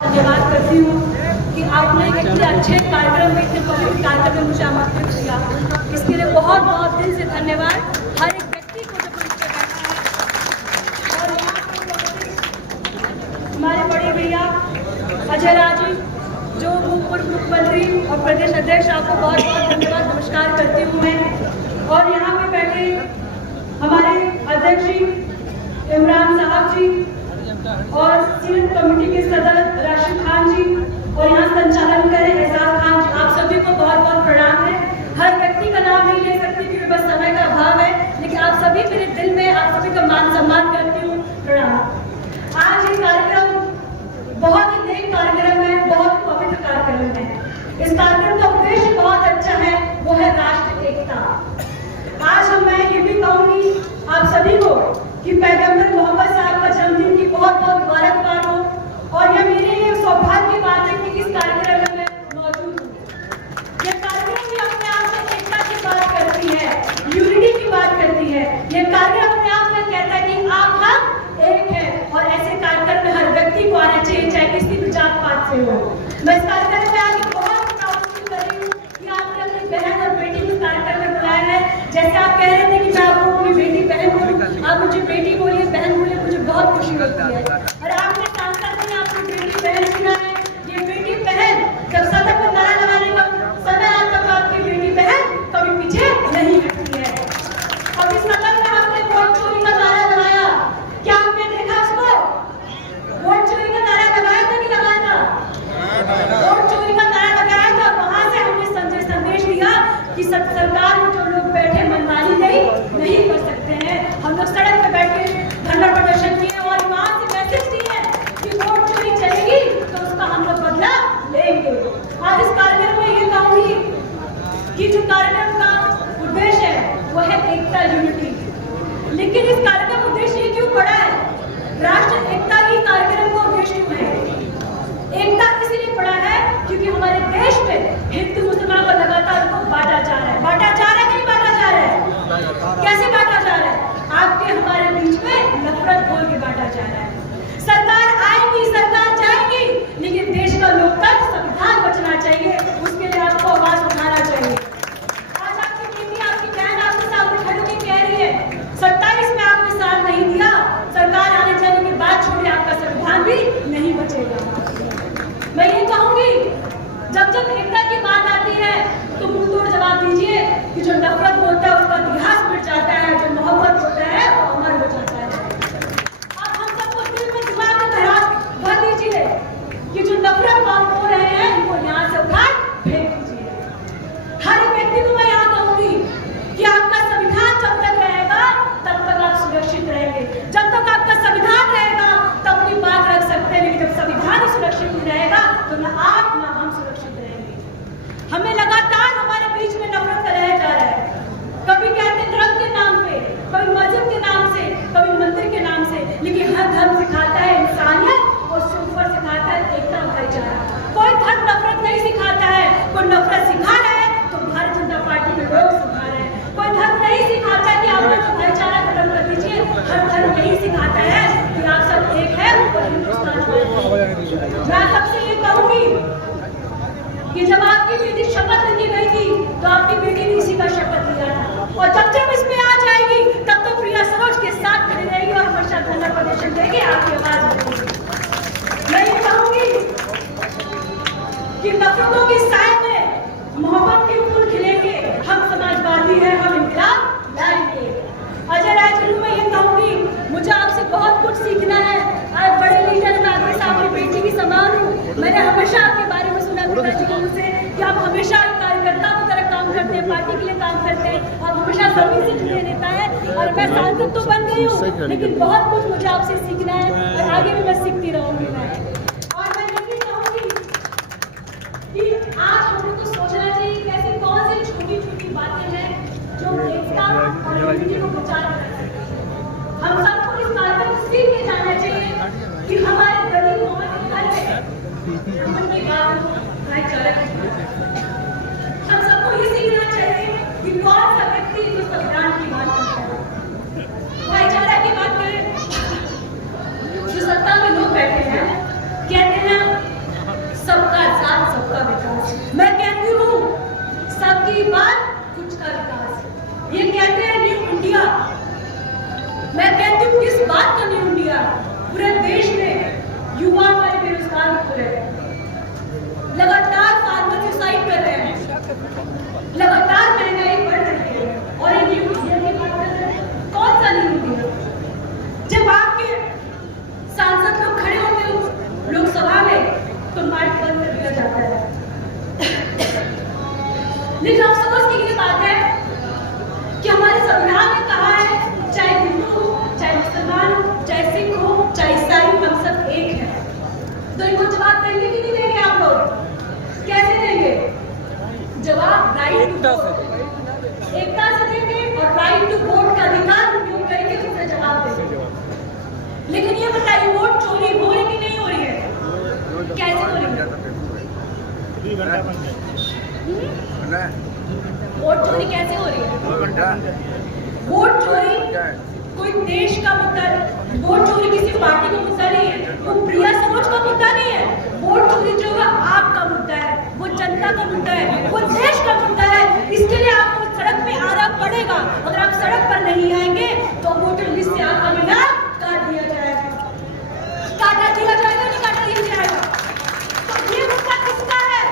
धन्यवाद करती हूँ कि आपने इतने अच्छे कार्यक्रम में, इतने पवित्र कार्यक्रम में मुझे आमंत्रित किया। इसके लिए बहुत बहुत दिल से धन्यवाद हर एक व्यक्ति को जो मंच पर बैठा है। और हमारे बड़े भैया अजय राज जी जो पूर्व मुख्यमंत्री और प्रदेश अध्यक्ष, आपको बहुत बहुत धन्यवाद नमस्कार करती हूँ मैं। और यहाँ पे बैठे हमारे अध्यक्ष जी इमरान साहब जी और सीनियर कमेटी के सदस्य राशिद खान जी और यहाँ संचालन कर रहे एहसास खान जी, आप सभी को बहुत बहुत प्रणाम है। हर व्यक्ति का नाम नहीं ले सकती क्योंकि बस समय का अभाव है, लेकिन आप सभी मेरे दिल में, आप सभी का मान सम्मान करती हूँ, प्रणाम। आज ये कार्यक्रम बहुत ही नेक कार्यक्रम है, बहुत पवित्र कार्यक्रम है। इस कार्यक्रम का उद्देश्य बहुत अच्छा है, वो है राष्ट्र एकता। आज मैं ये भी कहूँगी आप सभी को कि पैगंबर मोहम्मद साहब का जन्मदिन की बहुत बहुत मुबारकबाद हो। और यह मेरे लिए सौभाग्य की बात है कि इस कार्यक्रम में मैं मौजूद हूँ। यह कार्यक्रम भी अपने आप में एकता की बात करती है, यूनिटी की बात करती है। यह कार्यक्रम अपने आप में कहता है कि आप हम एक हैं और ऐसे कार्यक्रम में हर व्यक्ति को आना चाहिए, चाहे किसी भी जात पात से हो। मैं इस कार्यक्रम में आगे बहुत प्राउड फील कर रही हूँ कि आपने अपनी बहन और बेटी को इस कार्यक्रम में बुलाया है। जैसे आप कह रहे थे कि मैं आपको अपनी बेटी बहन बोलूँ, आप मुझे बेटी बोलिए, बहन बोलिए, मुझे बहुत खुशी होती है। और आपने सांसद ने आपको बेटी बहन चुना है। ये बेटी बहन जब सदन में नारा लगाने का समय आता तो आपकी बेटी बहन कभी पीछे नहीं हटती है। अब इस सदन में आपने वोट चोरी का नारा लगाया, क्या आपने देखा उसको? वोट चोरी का नारा लगाया था कि लगाया था? वोट चोरी का नारा लगाया था। वहां से हमने संदेश दिया कि सरकार में जो लोग बैठे मनमानी नहीं कर सकते हैं। हम लोग सड़क पे बैठ के धरना प्रदर्शन किए और वहां से मैसेज दिए कि वोट चोरी चलेगी तो उसका हम लोग बदला लेंगे। आज इस कार्यक्रम में ये कहूंगी कि जो कार्यक्रम का उद्देश्य है वो है एकता, यूनिटी। लेकिन इस कार्यक्रम का उद्देश्य ये क्यों पड़ा है? राष्ट्र एकता ही कार्यक्रम का उद्देश्य क्यों है? एकता इसलिए पड़ा है क्योंकि हमारे देश में हिंदू मुसलमान को लगातार बांटा जा रहा है। बांटा जा रहा है कि नहीं बांटा जा रहा है? कैसे बांटा जा रहा है? आपके हमारे बीच में नफरत बोल के बांटा जा रहा है। सरकार आएगी, सरकार जाएगी, लेकिन देश का लोकतंत्र, संविधान बचना चाहिए। उसके लिए आपको आवाज उठाना चाहिए। आज आपकी बेटी, आपकी बहन आपके सामने खड़ी होकर कह रही है 27 में आपने साथ नहीं दिया, सरकार आने जाने के बाद छोड़िए आपका संविधान भी नहीं बचेगा। मैं ये कहूंगी जब जब एकता की बात आती है तो मुंह तोड़ जवाब दीजिए कि जो नफरत बोलता है उसका इतिहास मिट जाता है, जो मोहब्बत होता है वो अमर हो जाता है। अब हम सबको दिल में, दिमाग में भर दीजिए कि जो नफरत आप बोल रहे हैं इनको यहाँ से उठा फेंक दीजिए। हर व्यक्ति को मैं यहाँ कहूंगी कि आपका संविधान जब तक रहेगा तब तक आप सुरक्षित रहेंगे। जब तक आपका संविधान रहेगा तब अपनी बात रख सकते हैं, लेकिन जब संविधान सुरक्षित नहीं रहेगा तो ना आप ना हम सुरक्षित रहेंगे। हमें लगातार हमारे बीच में नफरत कराया जा रहा है। कभी कहते हैं धर्म के नाम पे, कभी मस्जिद के नाम से, कभी मंदिर के नाम से, लेकिन हर धर्म सिखाता है इंसानियत और उससे ऊपर सिखाता है एकता, भाईचारा। कोई धर्म नफरत नहीं सिखाता है। कोई नफरत सिखा रहा है तो भारतीय जनता पार्टी के लोग सिखा रहे हैं। कोई धर्म नहीं सिखाता कि आप लोग भाईचारा खत्म कर दीजिए। हर धर्म यही सिखाता है कि आप सब एक है और हिंदुस्तान। मैं सबसे ये कहूंगी कि जब आपकी बेटी शपथ लेके गई थी तो आपकी बेटी ने इसी का शपथ लिया था, और जब जब इसमें आ जाएगी तब तो प्रिया सरोज के साथ खड़ी रहेगी और हमेशा धरना प्रदर्शन देगी, आपकी आवाज रखेगी। मैं ये कहूंगी कि नफरतों के साए में मोहब्बत के फूल खिलेंगे। हम समाजवादी हैं, हम इंकलाब लाएंगे। अजय राज जी, मैं ये कहूंगी मुझे आपसे बहुत कुछ सीखना है। आज बड़े लीडर में आपके सामने बेटी की समान हूँ। मैंने हमेशा आपके बारे में सुना पिताजी को मुझसे कि आप हमेशा कार्यकर्ता की तरह काम करते हैं, पार्टी के लिए काम करते हैं, आप हमेशा जमीन से जुड़े नेता है। और मैं सांसद तो बन गई हूँ, लेकिन बहुत कुछ मुझे आपसे सीखना है और आगे भी मैं सीखती रहूंगी। और मैं ये भी कहूंगी कि आज हम लोग को सोचना चाहिए कि ऐसी कौन सी छोटी छोटी बातें हैं जो एकता और यूनिटी को बचा रखती है। हम सबको इस बात पर सीख के जाना चाहिए कि हमारे गरीब हमारे घर में उनके गाँव भाईचारा की, हम सबको ये सीखना चाहिए कि कौन सा व्यक्ति जो संविधान की बात करता है, भाईचारा की बात करे। जो सत्ता में लोग बैठे हैं कहते हैं की बात कुछ का विकास। ये कहते हैं न्यू इंडिया, मैं कहती हूँ किस बात का न्यू इंडिया? पूरे देश में युवा हमारे बेरोजगार हो रहे हैं, लगातार फार्मर सुसाइड कर रहे हैं, लगातार महंगाई बढ़ रही है, और ये न्यू इंडिया की बात कर रहे हैं। कौन सा न्यू इंडिया? जब आपके सांसद लोग खड़े होते हैं लोकसभा में तो माइक बंद कर दिया जाता है। लेकिन अफसोस की ये बात है कि हमारे संविधान में कहा है चाहे हिंदू हो, चाहे मुसलमान हो, चाहे सिख हो, चाहे ईसाई, हम सब एक हैं। तो इनको जवाब देंगे कि नहीं देंगे? आप लोग कैसे देंगे जवाब? राइट टू वोट, एकता से देंगे और राइट टू वोट का अधिकार उपयोग करके उसका जवाब देंगे। लेकिन ये बताइए वोट चोरी हो रही कि नहीं हो रही है? कैसे हो रही है? वोट चोरी कैसे हो रही है? वोट चोरी कोई देश का मुद्दा है, वोट चोरी किसी पार्टी का मुद्दा नहीं है, वो प्रिया सरोज का मुद्दा नहीं है। वोट चोरी जो है आपका मुद्दा है, वो जनता का मुद्दा है, वो देश का मुद्दा है। इसके लिए आपको सड़क पे आना पड़ेगा। अगर आप सड़क पर नहीं आएंगे तो वोटर लिस्ट से आपका नाम काट दिया जाएगा। काटा दिया जाएगा, नहीं काटा दिया जाएगा? तो ये मुद्दा किसका है?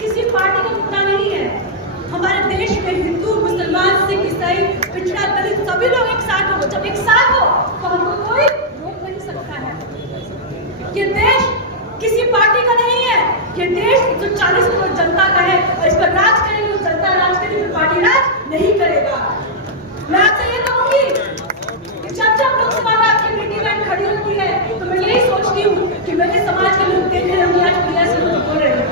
किसी पार्टी का मुद्दा नहीं है। हमारे देश में हिंदू, मुसलमान, सिख, ईसाई, पिछड़ा, दलित सभी लोग एक साथ हो। जब एक साथ हो तो हमको कोई रोक नहीं सकता है। ये देश किसी पार्टी का नहीं है, ये देश 140 करोड़ जनता का है और इस पर राज करेगी तो जनता राज करेगी, पार्टी राज नहीं करेगा। मैं आपसे ये कहूंगी कि जब लोकसभा में आपकी बेटी बहन खड़ी होती है तो मैं यही सोचती हूँ कि मेरे समाज के लोग देख रहे होंगे आज प्रिया से लोग बोल रहे हैं,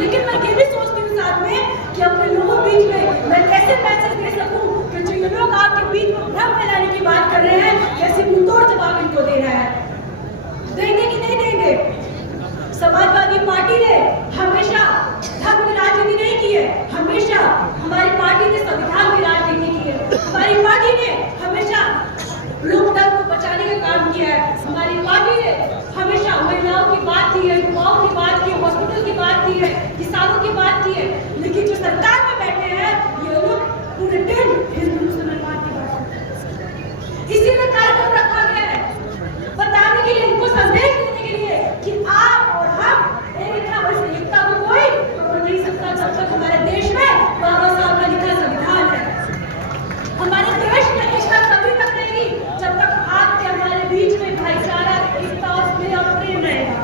लेकिन मैं ये भी सोचती हूँ साथ में कि अपने लोगों के बीच में मैं कैसे मैसेज दे सकूं कि जो ये लोग आपके बीच में भ्रम फैलाने की बात कर रहे हैं, कैसे मुंहतोड़ जवाब इनको देना है। देंगे कि नहीं देंगे? समाजवादी पार्टी ने हमेशा धर्म की राजनीति नहीं की है, हमेशा हमारी पार्टी ने संविधान की राजनीति की है। हमारी पार्टी ने हमेशा लोकतंत्र को बचाने का काम किया है। हमारी पार्टी ने हमेशा महिलाओं की बात की है, युवाओं की बात की है, हॉस्पिटल की बात की है, किसानों की बात की है। लेकिन जो सरकार में बैठे हैं ये लोग पूरे दिन हिंदू मुसलमान की बात करते हैं। इसीलिए कार्यक्रम रखा गया है बताने के लिए, इनको संदेश देने के लिए कि आप और हम एक हैं और इस एकता को कोई तोड़ नहीं सकता जब तक हमारे देश में बाबा साहब का लिखा संविधान है। हमारे देश में एकता तभी तक रहेगी जब तक आपके हमारे बीच में भाईचारा, एकता और स्नेह और प्रेम रहेगा।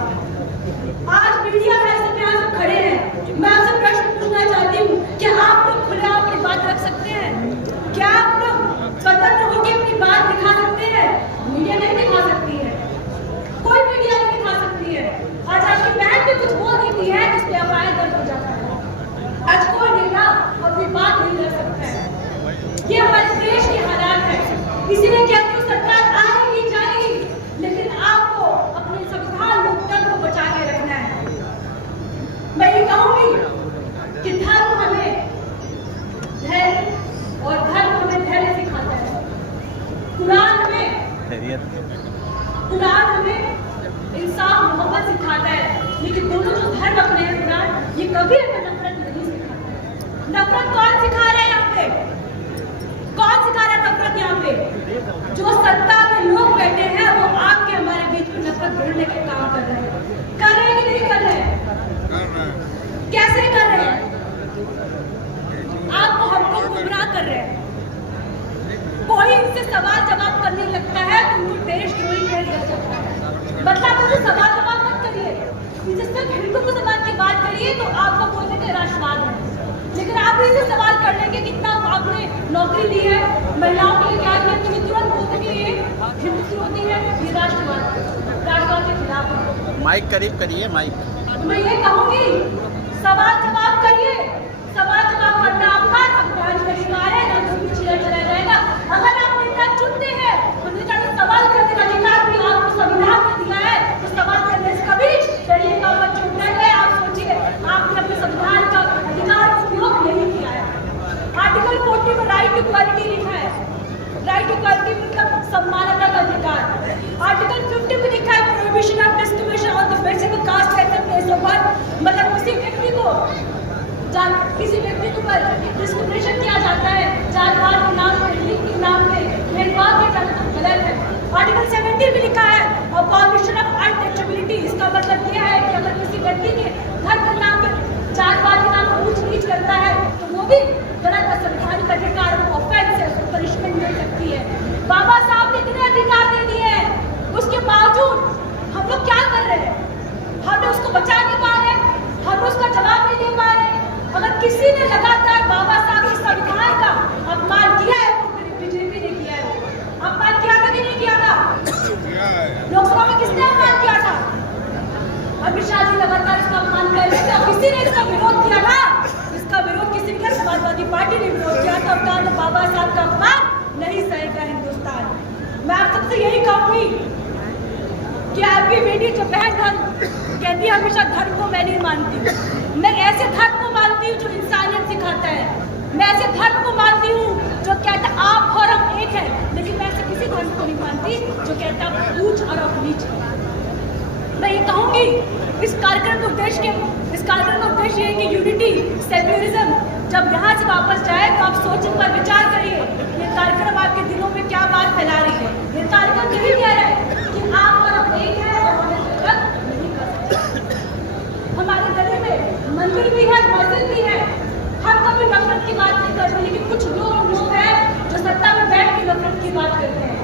आज मीडिया है, सब यहाँ सब खड़े हैं, मैं आपसे प्रश्न पूछना चाहती हूँ, क्या आप लोग खुले अपनी बात रख सकते हैं? क्या आप लोग स्वतंत्र होकर अपनी बात दिखा सकते हैं? मीडिया नहीं दिखा सकती है, कोई मीडिया नहीं दिखा सकती है। आज आपकी बहन भी कुछ बोल देती है जिसपे अफवाह दर्ज हो जाता है। आज कोई नेता अपनी बात नहीं कर सकता है। ये हमारे देश के हालात है, इसीलिए कहती हूँ सरकार आएगी जाएगी, लेकिन आपको अपने संविधान लोकतंत्र को बचा के रखना है। मैं ये कहूंगी कि धर्म हमें धैर्य और धर्म हमें धैर्य सिखाता है। कुरान हमें इंसाफ, मोहब्बत सिखाता है। लेकिन दोनों जो धर्म अपने हैं कुरान, ये कभी हमें नफरत नहीं सिखाता है। नफरत कौन सिखा रहा है यहाँ पे? कौन सिखा रहा है नफरत यहाँ पे? जो सत्ता में लोग बैठे हैं वो आपके हमारे बीच में नफरत ढूंढने का काम कर रहे हैं। कर रहे हैं कि नहीं कर रहे हैं? कैसे कर रहे हैं? आपको हमको गुमराह कर रहे हैं। कोई इनसे सवाल जवाब करने लगता है तो उनको देशद्रोही कह दिया जाता है। मतलब मुझे सवाल जवाब मत करिए, इनसे सिर्फ हिंदू मुसलमान की बात करिए तो आपको बोलने का राष्ट्रवाद है। लेकिन आप इनसे सवाल कर लेंगे कितना आपने नौकरी दी है, महिलाओं के लिए क्या किया, तो ये तुरंत बोलते कि ये हिंदू की होती है, ये राष्ट्रवाद के खिलाफ है। माइक करीब करिए, माइक। मैं ये कहूंगी सवाल जवाब करिए। सवाल जवाब करना आपका संविधान का अधिकार है, ना तो पीछे चला जाएगा। अगर आप नेता चुनते हैं तो नेता का सवाल करने का अधिकार भी आपको संविधान में दिया है, तो सवाल करने से कभी डरिएगा मत, चुनना है। आप सोचिए आपने अपने संविधान का अधिकार उपयोग नहीं किया है। आर्टिकल 40 में राइट टू इक्वालिटी लिखा है, राइट टू इक्वालिटी मतलब समानता का अधिकार। आर्टिकल 50 में लिखा है prohibition of discrimination on the basis of caste and place of birth, मतलब किसी व्यक्ति को पर डिस्क्रिमिनेशन किया जाता है, जात पात के नाम पे, लिंग के नाम पे भेदभाव किया जाता है, गलत है। आर्टिकल 70 में लिखा है अबॉलिशन ऑफ अनटचेबिलिटी। इसका मतलब यह है कि अगर किसी व्यक्ति के धर्म के नाम पे, जात पात के नाम पर ऊंच नीच करता है तो वो भी गलत है, संवैधानिक अधिकार, वो ऑफेंस है, उसको पनिशमेंट मिल सकती है। बाबा साहब ने इतने अधिकार दे दिए हैं, उसके बावजूद हम लोग क्या कर रहे हैं? हम उसको बचा नहीं पा रहे, हम उसका जवाब नहीं दे पा रहे। अगर किसी ने लगातार बाबा साहब के संविधान का अपमान किया है तो बीजेपी ने किया है। अपमान किया था कि नहीं किया था? लोकसभा में किसने अपमान किया था? अमित शाह जी लगातार इसका अपमान कर रहे थे, किसी ने इसका विरोध किया था? इसका विरोध किसी ने, समाजवादी पार्टी ने विरोध किया था। और बाबा साहब का अपमान नहीं सहेगा हिंदुस्तान। मैं आप सबसे यही कहूंगी कि आपकी बेटी जो बहन धर्म कहती है, हमेशा धर्म को मैं नहीं मानती, मैं ऐसे धर्म को मानती हूँ जो इंसानियत सिखाता है। मैं ऐसे धर्म को मानती हूँ जो कहता है आप और हम एक है, लेकिन मैं ऐसे किसी धर्म को नहीं मानती जो कहता है ऊंच और आप नीच। मैं ये कहूँगी इस कार्यक्रम का उद्देश्य ये है कि यूनिटी, सेक्युलरिज्म जब यहाँ से वापस जाए तो आप सोच पर विचार करिए ये कार्यक्रम आपके दिलों में क्या बात फैला रही है। ये कार्यक्रम यही कह रहा है कि आप और हम एक है और हमें गलत नहीं कर सकते। हमारे गले में मंदिर भी है, मस्जिद भी है, हम कभी नफरत की बात नहीं करते, लेकिन कुछ लोग हैं जो सत्ता में बैठ के नफरत की बात करते हैं।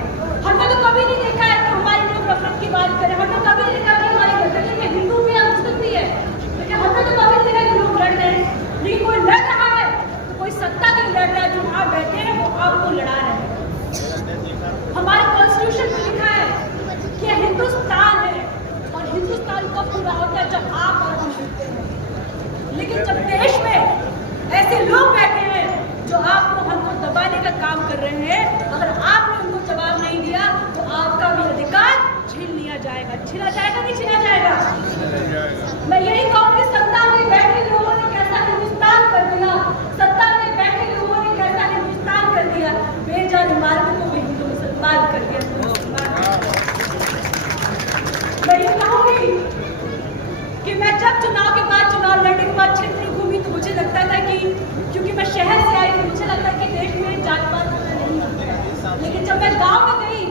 हमने तो कभी नहीं देखा है कि हमारे लोग नफरत की बात करें, हमने कभी नहीं देखा कि हमारे गले में हिंदू भी है, मुस्लिम भी है, लेकिन हमने तो कभी नहीं देखा कि लोग लड़ रहे हैं। लेकिन कोई लड़ रहा है तो कोई सत्ता के लड़ रहा है, जो वहाँ बैठे हैं वो आपको लड़ा रहे हैं। हमारे कॉन्स्टिट्यूशन में लिखा है कि हिंदुस्तान है और हिंदुस्तान कब पूरा होता है जब आप और हम मिलते हैं। लेकिन जब देश में ऐसे लोग बैठे हैं जो आपको हमको दबाने का काम कर रहे हैं, अगर आपने उनको जवाब नहीं दिया तो आपका भी अधिकार छीन लिया जाएगा। छीना जाएगा नहीं छीना जाएगा? मैं यही कहूँगी सत्ता में बैठे लोगों ने कैसा हिंदुस्तान कर दिया, सत्ता में बैठे लोगों ने कैसा हिंदुस्तान कर दिया, बेजान इमारतों को भी हिंदू मुसलमान कर दिया। मैं ये कहूँगी कि मैं जब चुनाव के बाद चुनाव लड़ने के बाद क्षेत्र में घूमी तो मुझे लगता था कि क्योंकि मैं शहर से आई थी, मुझे लगता है कि देश में जात पात नहीं होता है। लेकिन जब मैं गांव में गई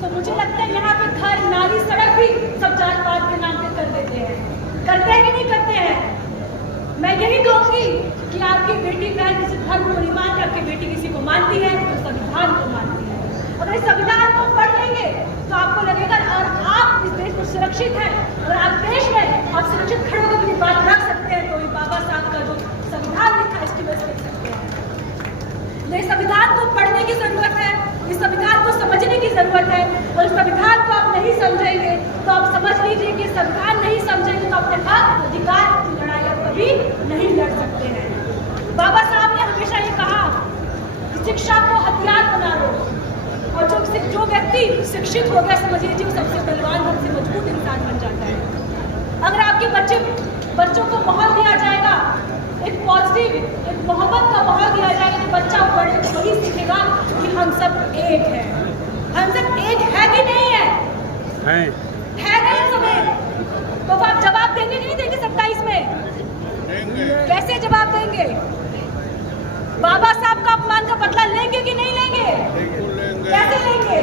तो मुझे लगता है यहाँ पे घर, नाली, सड़क भी सब जात पात के नाम पे कर देते हैं। करते हैं कि नहीं करते हैं? मैं यही कहूँगी कि आपकी बेटी बहन किसी धर्म को नहीं मानती, आपकी बेटी किसी को मानती है तो संविधान को मानती है। अगर इस संविधान को पढ़ लेंगे तो आपको लगेगा और आप इस देश में सुरक्षित हैं और आप देश में आप सुरक्षित खड़े होकर अपनी बात रख सकते हैं। तो बाबा साहब का जो संविधान लिखा है इसकी वजह से सकते हैं। ये संविधान को पढ़ने की जरूरत है, इस संविधान को समझने की जरूरत है। और इस संविधान को आप नहीं समझेंगे तो आप समझ लीजिए कि संविधान नहीं समझेंगे तो अपने हक अधिकार की लड़ाई आप कभी नहीं लड़ सकते हैं। बाबा साहब ने हमेशा ये कहा कि शिक्षा को हथियार बना लो, और जो व्यक्ति शिक्षित हो गया समझ लीजिए वो सबसे बलवान, सबसे मजबूत इंसान बन जाता है। अगर आपके बच्चों को माहौल दिया जाएगा, एक पॉजिटिव, एक मोहब्बत का माहौल दिया जाएगा तो बच्चा बड़े तो वही सीखेगा कि हम सब एक हैं। हम सब एक है कि नहीं है? है नहीं सब एक? तो आप जवाब देंगे कि नहीं देंगे 27 में? कैसे जवाब देंगे? बाबा साहब का अपमान का बदला लेंगे कि नहीं लेंगे? कैसे लेंगे?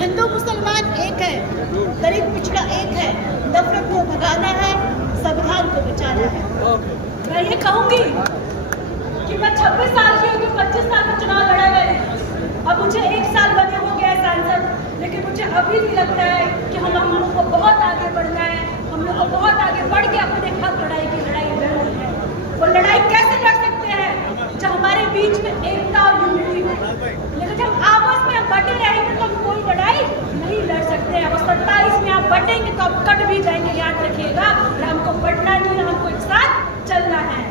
हिंदू मुसलमान एक है, गरीब पिछड़ा एक है, नफरत को भगाना है, संविधान को बचाना है। मैं ये कहूँगी कि मैं 26 साल की हूँ, 25 साल का चुनाव लड़ा मैंने, अब मुझे 1 साल बने हो गया सांसद, लेकिन मुझे अभी भी लगता है कि हम लोगों को बहुत आगे बढ़ना है। हम लोग को बहुत आगे बढ़ के अपने हक लड़ाई की लड़ाई लड़नी है। वो लड़ाई कैसे लड़ सकते हैं? जब हमारे बीच में एकता और यूनिटी हो। लेकिन जब आपस में हम बटे रहेंगे तो हम कोई लड़ाई नहीं लड़ सकते हैं। और 27 में आप बटेंगे तो आप कट भी जाएंगे, याद रखिएगा। हमको बढ़ना नहीं है, हमको एक साथ चलना है।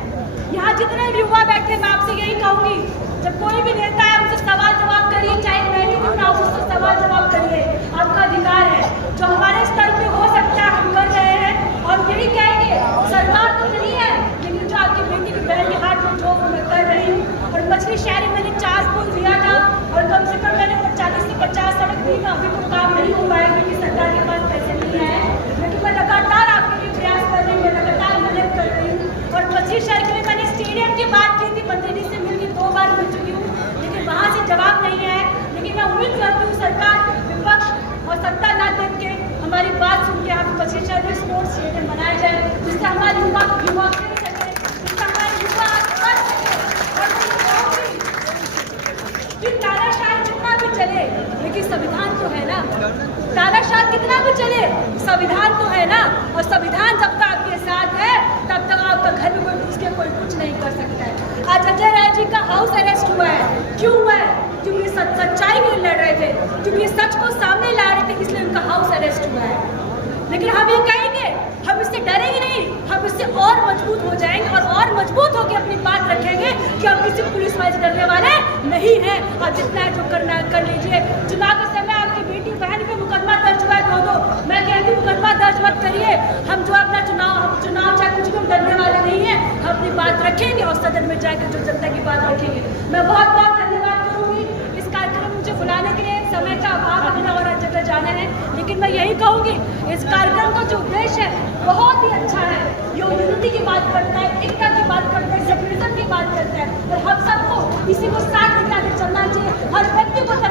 यहाँ जितने भी युवा बैठे मैं आपसे यही कहूँगी, जब कोई भी नेता है उनसे सवाल जवाब करिए, चाहे मैं ही क्यों ना हो, उससे सवाल जवाब करिए, आपका अधिकार है। जो हमारे स्तर पे हो सकता है हम कर रहे हैं और यही कहेंगे सरकार तो नहीं है, लेकिन जो आपकी बेटी की बहन के हाथ में जो मैं कर रही हूँ। और मछली शहर में मैंने 4 पुल दिया था और कम से कम मैंने 40 से 50 सड़क दी था। अभी तो काम नहीं हो पाया क्योंकि सरकार के पास पैसे नहीं है, लेकिन मैं लगातार आपके लिए प्रयास कर रही हूँ, मैं लगातार मेहनत कर रही हूँ। और मछली शहर के लिए मैंने स्टेडियम की बात स्पोर्ट्स स्टेडियम बनाए जाए, जिससे हमारे युवा खेल सके, जिससे हमारे युवा पढ़ सके। और मैं कहूँगी कि तानाशाही जितना भी चले, लेकिन संविधान तो है ना। तानाशाही कितना भी चले, संविधान तो है ना। और संविधान जब तक आपके साथ है, तब तक आपका घर में कोई घुस के कोई कुछ नहीं कर सकता है। आज अजय राय जी का हाउस अरेस्ट हुआ है, क्यों हुआ है? क्योंकि सच्चाई के लिए लड़ रहे थे, क्योंकि सच को सामने ला रहे थे, इसलिए उनका हाउस अरेस्ट हुआ है। लेकिन हम ये कहेंगे, हम इससे डरेंगे नहीं, हम इससे और मजबूत हो जाएंगे और मजबूत होकर अपनी बात रखेंगे कि हम किसी पुलिस वाले से डरने वाले नहीं हैं। और जितना है जो करना है कर लीजिए। चुनाव के समय आपकी बेटी बहन पे मुकदमा दर्ज हुआ है दो, मैं कहती हूँ मुकदमा दर्ज मत करिए। हम जो अपना चुनाव चाहे कुछ भी, हम डरने वाले नहीं है। हम अपनी बात रखेंगे और सदन में जाकर जो जनता की बात रखेंगे। मैं बहुत बहुत धन्यवाद करूँगी इस कार्यक्रम में मुझे बुलाने के लिए। समय का अभाव अपना और हर जगह जाना है, लेकिन मैं यही कहूँगी इस कार्यक्रम का जो उद्देश्य है बहुत ही अच्छा है। ये यूनिटी की बात करता है, एकता की बात करता है, सेक्युलरिज्म की बात करता है। और हम सबको इसी को साथ लेकर चलना चाहिए। हर व्यक्ति को